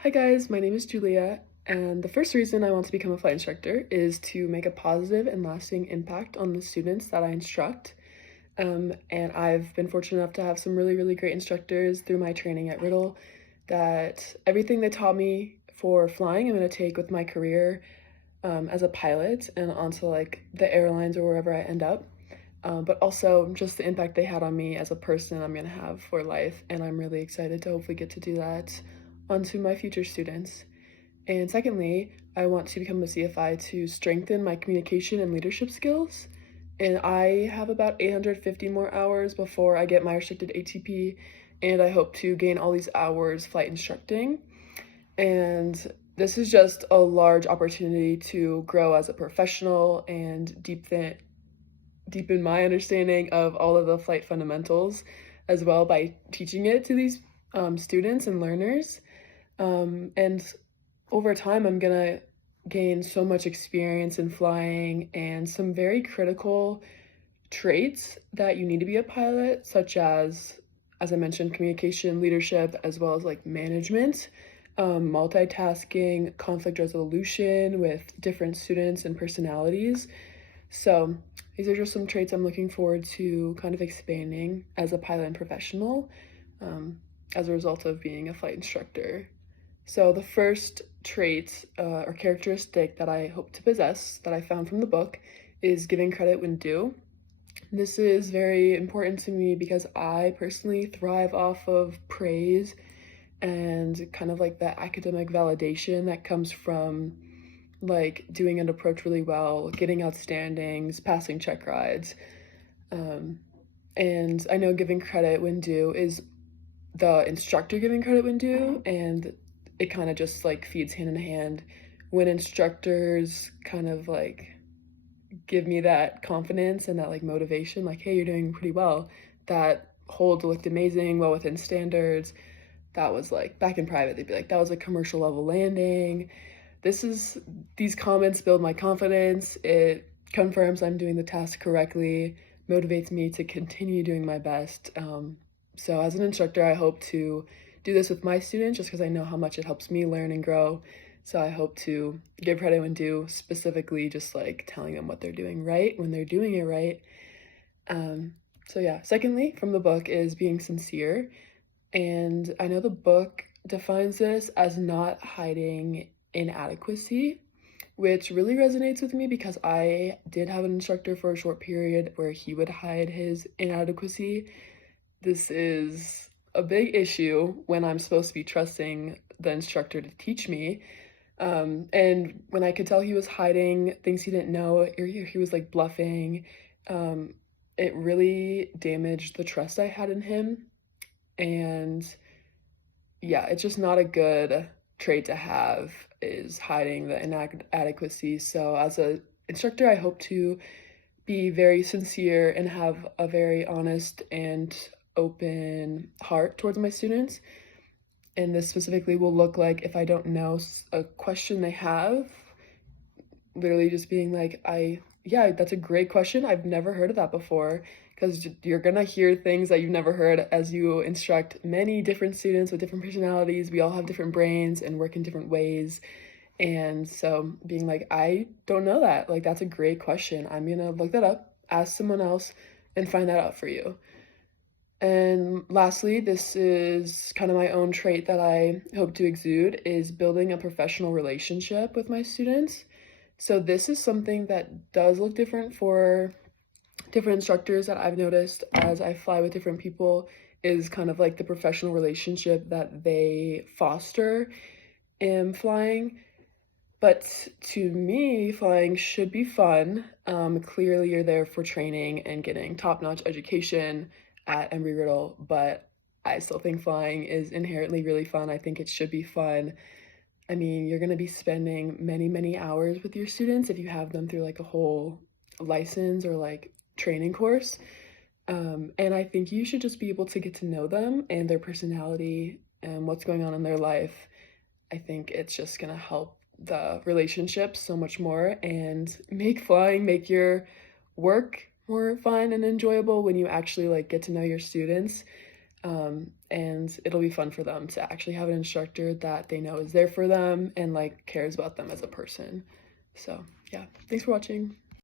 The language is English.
Hi guys, my name is Julia, and the first reason I want to become a flight instructor is to make a positive and lasting impact on the students that I instruct. And I've been fortunate enough to have some really great instructors through my training at Riddle that everything they taught me for flying, I'm going to take with my career as a pilot and onto like the airlines or wherever I end up. But also just the impact they had on me as a person I'm going to have for life. And I'm really excited to hopefully get to do that onto my future students. And secondly, I want to become a CFI to strengthen my communication and leadership skills. And I have about 850 more hours before I get my restricted ATP, and I hope to gain all these hours flight instructing. And this is just a large opportunity to grow as a professional and deepen my understanding of all of the flight fundamentals as well by teaching it to these students and learners. And over time, I'm gonna gain so much experience in flying and some very critical traits that you need to be a pilot, such as I mentioned, communication, leadership, as well as like management, multitasking, conflict resolution with different students and personalities. So these are just some traits I'm looking forward to kind of expanding as a pilot and professional as a result of being a flight instructor. So the first trait or characteristic that I hope to possess that I found from the book is giving credit when due. This is very important to me because I personally thrive off of praise and kind of like that academic validation that comes from like doing an approach really well, getting outstandings, passing check rides. And I know giving credit when due is the instructor giving credit when due, and it kind of just like feeds hand in hand when instructors kind of like give me that confidence and that like motivation, like, hey, you're doing pretty well. That hold looked amazing, well within standards. That was like back in private, they'd be like, that was a commercial level landing. These comments build my confidence. It confirms I'm doing the task correctly, motivates me to continue doing my best. So as an instructor, I hope to do this with my students just because I know how much it helps me learn and grow. So I hope to give credit when due, specifically just like telling them what they're doing right when they're doing it right. So yeah, secondly, from the book is being sincere. And I know the book defines this as not hiding inadequacy, which really resonates with me because I did have an instructor for a short period where he would hide his inadequacy. This is a big issue when I'm supposed to be trusting the instructor to teach me. And when I could tell he was hiding things he didn't know, or he was like bluffing, it really damaged the trust I had in him. And yeah, it's just not a good trait to have, is hiding the inadequacy. So as an instructor, I hope to be very sincere and have a very honest and open heart towards my students. And this specifically will look like if I don't know a question they have, literally just being like, yeah, that's a great question. I've never heard of that before, because you're gonna hear things that you've never heard as you instruct many different students with different personalities. We all have different brains and work in different ways. And so being like, I don't know that, like, that's a great question. I'm gonna look that up, ask someone else, and find that out for you. And lastly, this is kind of my own trait that I hope to exude, is building a professional relationship with my students. So this is something that does look different for different instructors that I've noticed as I fly with different people, is kind of like the professional relationship that they foster in flying. But to me, flying should be fun. Clearly, you're there for training and getting top-notch education at Embry-Riddle, but I still think flying is inherently really fun. I think it should be fun. I mean, you're going to be spending many hours with your students if you have them through like a whole license or like training course. And I think you should just be able to get to know them and their personality and what's going on in their life. I think it's just going to help the relationship so much more and make your work more fun and enjoyable when you actually like get to know your students. And it'll be fun for them to actually have an instructor that they know is there for them and like cares about them as a person. So yeah, thanks for watching.